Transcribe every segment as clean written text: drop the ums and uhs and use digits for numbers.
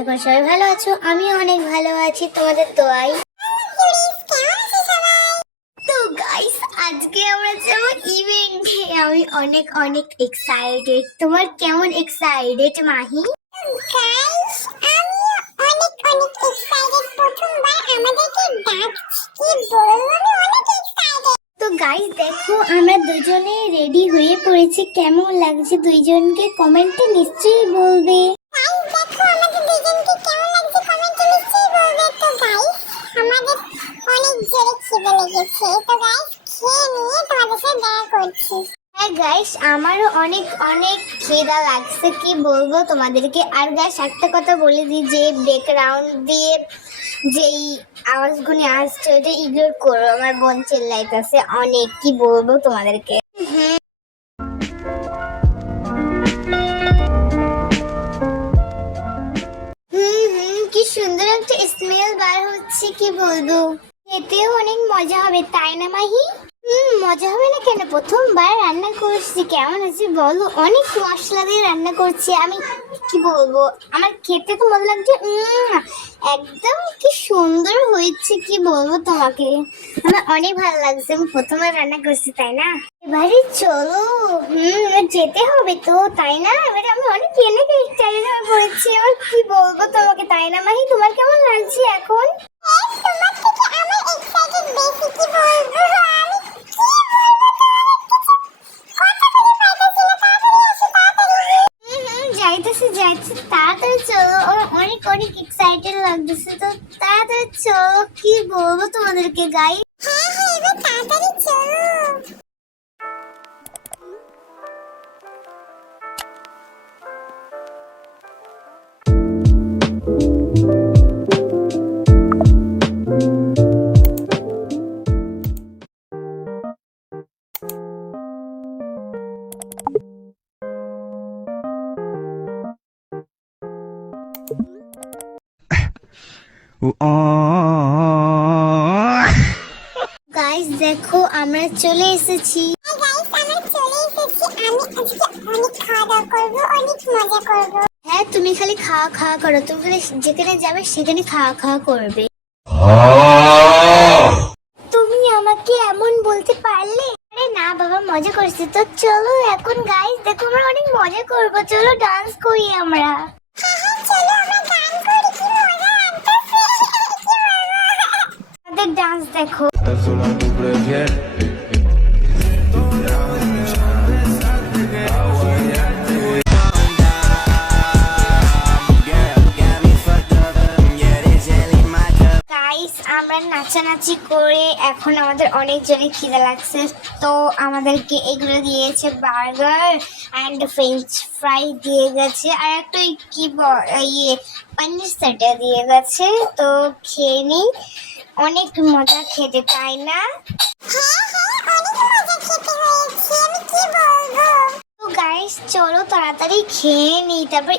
আশা করি সবাই ভালো আছো। আমিও অনেক ভালো আছি তোমাদের দোয়ায়। তো গাইস, আজকে আমরা যাব ইভেন্টে। আমি অনেক অনেক এক্সাইটেড। তোমার কেমন এক্সাইটেড মাহি? গাইস, আমি অনেক অনেক এক্সাইটেড। প্রথমবার আমাদেরকে ডাকছে, কি বলবো, আমি অনেক এক্সাইটেড। তো গাইস দেখো, আমরা দুজনে রেডি হয়ে পড়েছি। কেমন লাগছে দুইজনকে কমেন্টে নিশ্চয়ই বলবে। গাইস দেখো, আমাদের দুজনকে কেমন লাগছে কমেন্টে নিশ্চয়ই বলবে। তো গাইস, আমাদের অনেক জোরে খিদে লেগেছে। তো গাইস, খেয়ে নিয়ে তোমাদের সাথে দেখা করছি। হ্যাঁ গাইস, আমারও অনেক অনেক খিদা লাগছে, কি বলবো তোমাদেরকে। আর গাইস একটা কথা বলে দিই, যে ব্যাকগ্রাউন্ড দিয়ে যেই আওয়াজগুলি আসছে ওটা ইগনোর করো। আমার বোন চিল্লাইতেছে অনেক, কি বলবো তোমাদেরকে। কি সুন্দর একটা স্মেল বার হচ্ছে, কি বলবো। খেতেও অনেক মজা হবে, তাই না মাহি? মজা হবে না কেন, প্রথমবার রান্না করছি। কেমন আছে বলো? অনেক মশলা দিয়ে রান্না করছি আমি, কি বলবো। আমার খেতে তো মজা লাগছে। একদম কি সুন্দর হয়েছে, কি বলবো তোমাকে। আমার অনেক ভালো লাগছে, আমি প্রথমবার রান্না করছি, তাই না? এবারে চলো, যেতে হবে তো, তাই না? এবারে আমি অনেক এক্সাইটেড হয়ে পড়েছি। আমার কি বলবো তোমাকে, তাই না মাহি? তোমার কেমন লাগছে এখন? তোমার থেকে আমার এক্সাইটেড বেশি, কি বলবো। যাইতেছে তাড়াতাড়ি চলো। আমার অনেক অনেক এক্সাইটেড লাগতেছে, তো তাড়াতাড়ি চলো, কি বলবো তোমাদেরকে গাইস। হ্যাঁ হ্যাঁ, এবার তাড়াতাড়ি চলো। গাইস দেখো, আমরা চলে এসেছি। গাইস, আমরা চলে এসেছি। আমি আজকে অনেক খাওয়া দাওয়া করবো, অনেক মজা করবো। হ্যাঁ, তুমি খালি খাওয়া খাওয়া করো। তুমি খালি যেখানে যাবে সেখানে খাওয়া খাওয়া করবে। তুমি আমাকে এমন বলতে পারলে? আরে না বাবা, মজা করছি। তো চলো এখন গাইস দেখো, আমরা অনেক মজা করবো। চলো ডান্স করি আমরা। হ্যাঁ হ্যাঁ, চলো আমরা গান করি, কি মজা লাগতেছে। আমাদের ডান্স দেখো। Eso la tú prefieres. Guys, আমরা নাচানাচি করে এখন আমাদের অনেকজনে খিদে লাগছে। তো আমাদেরকে এগুলো দিয়েছে, বার্গার অ্যান্ড ফ্রেঞ্চ ফ্রাই দিয়ে গেছে, আর একটা ইয়ে পানির সেটা দিয়ে গেছে। তো খেয়ে নিই, অনেক মজা খেতে, তাই না? হ্যাঁ হ্যাঁ, অনেক মজা খেতে হয়েছে, আমি কি বলবো। তো গাইস চলো তাড়াতাড়ি খেয়ে নিই, তারপর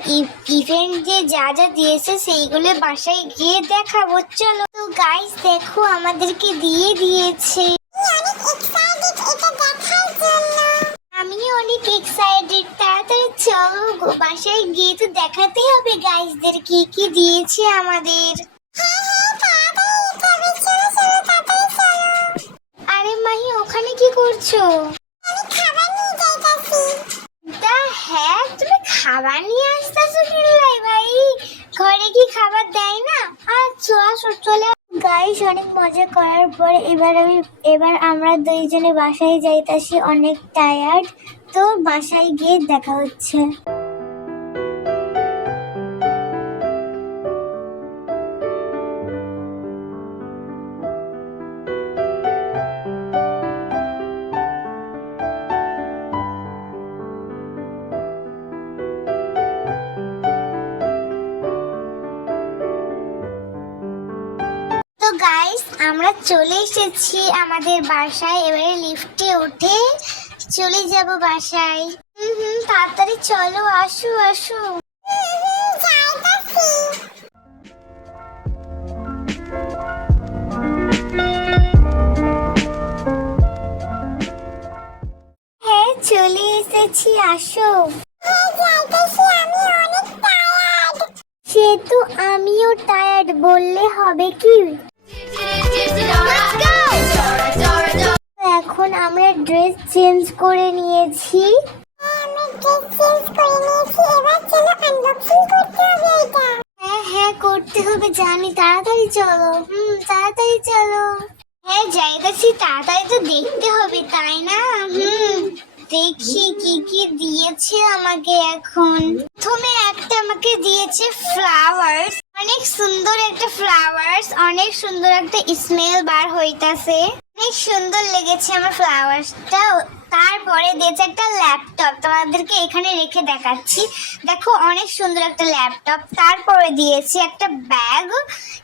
ইভেন্ট যে যা যা দিয়েছে সেইগুলো বাসায় গিয়ে দেখাবো। চলো। তো গাইস দেখো, আমাদেরকে দিয়ে দিয়েছে। অনেক এক্সাইটেড এটা দেখার জন্য। আমি অনেক এক্সাইটেড। তাড়াতাড়ি চলো, বাসায় গিয়ে তো দেখাতে হবে গাইসদের কি কি দিয়েছে আমাদের। হ্যাঁ হ্যাঁ, তাড়াতাড়ি যেতে হবে, চলো চলো তাড়াতাড়ি চলো। আরে মাহি, ওখানে কি করছো? আমি খাবার নিয়ে যাইতাছি। হ্যাঁ, তুমি খাবার নিয়ে আসতেছো কিনলাই ভাই? ঘরে কি খাবার দেয় না? আচ্ছা আসো, চলে। গাইস অনেক মজা করার পর এবার আমরা দুইজনে বাসায় যাইতাছি, অনেক টায়ার্ড। তো বাসায় গিয়ে দেখা হচ্ছে। তো গাইস, আমরা চলে এসেছি আমাদের বাসায়। এবারে লিফটে উঠে চলে যাব বাসায়। তাড়াতাড়ি চলো, আসো আসো। যাইতাছি। হ্যাঁ, চলে এসেছি, আসো। হ্যাঁ যাইতাছি, আমি অনেক টায়ার্ড। সে তো টায়ার্ড বললে হবে কি? এখন আমরা ড্রেস চেঞ্জ করে নিয়েছি। আমরা ড্রেস চেঞ্জ করে নিয়েছি, এবার চলো আনবক্সিং করতে হবে এটা। হ্যাঁ হ্যাঁ করতে হবে জানি, তাড়াতাড়ি চলো। তাড়াতাড়ি চলো। হ্যাঁ যাইতেছি, তাড়াতাড়ি তো দেখতে হবে তাই না? দেখি কি কি দিয়েছে আমাকে এখন। প্রথমে একটা আমাকে দিয়েছে ফ্লাওয়ার্স, অনেক সুন্দর একটা ফ্লাওয়ার্স, অনেক সুন্দর একটা স্মেল বার হইতাছে, অনেক সুন্দর লেগেছে আমার ফ্লাওয়ার্সটা। তারপরে দিয়েছে একটা ল্যাপটপ, তোমাদেরকে এখানে রেখে দেখাচ্ছি, দেখো অনেক সুন্দর একটা ল্যাপটপ। তারপরে দিয়েছে একটা ব্যাগ,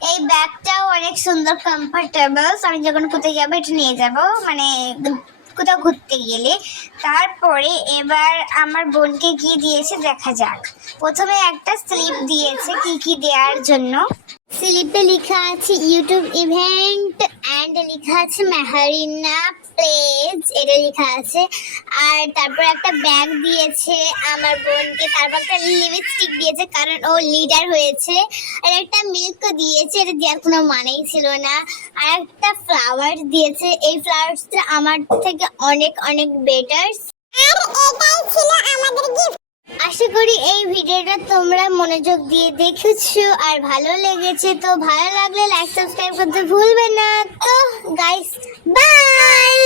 এই ব্যাগটাও অনেক সুন্দর কমফোর্টেবল, আমি যখন কোথায় যাবো এটা নিয়ে যাবো, মানে কোথাও ঘুরতে গেলে। তারপরে এবার আমার বোনকে কি দিয়েছে দেখা যাক। প্রথমে একটা স্লিপ দিয়েছে কি কি দেওয়ার জন্য। স্লিপে লেখা আছে ইউটিউব ইভেন্ট এন্ড লেখা আছে মেহারিনা প্লেজ, এটা লেখা আছে। আর তারপর একটা ব্যাগ দিয়েছে আমার বোনকে, তারপর একটা লিপস্টিক দিয়েছে কারণ ও লিডার হয়েছে, আর একটা মিল্ক দিয়েছে, এটা দেওয়ার কোনো মানেই ছিল না। আর একটা ফ্লাওয়ার দিয়েছে, এই ফ্লাওয়ারসটা আমার থেকে অনেক অনেক বেটার। আর এটাই ছিল আমাদের গিফট। আশা করি এই ভিডিওটা তোমরা মনোযোগ দিয়ে দেখেছো আর ভালো লেগেছে। তো ভালো লাগলে লাইক সাবস্ক্রাইব করতে ভুলবে না। তো গাইস বাই।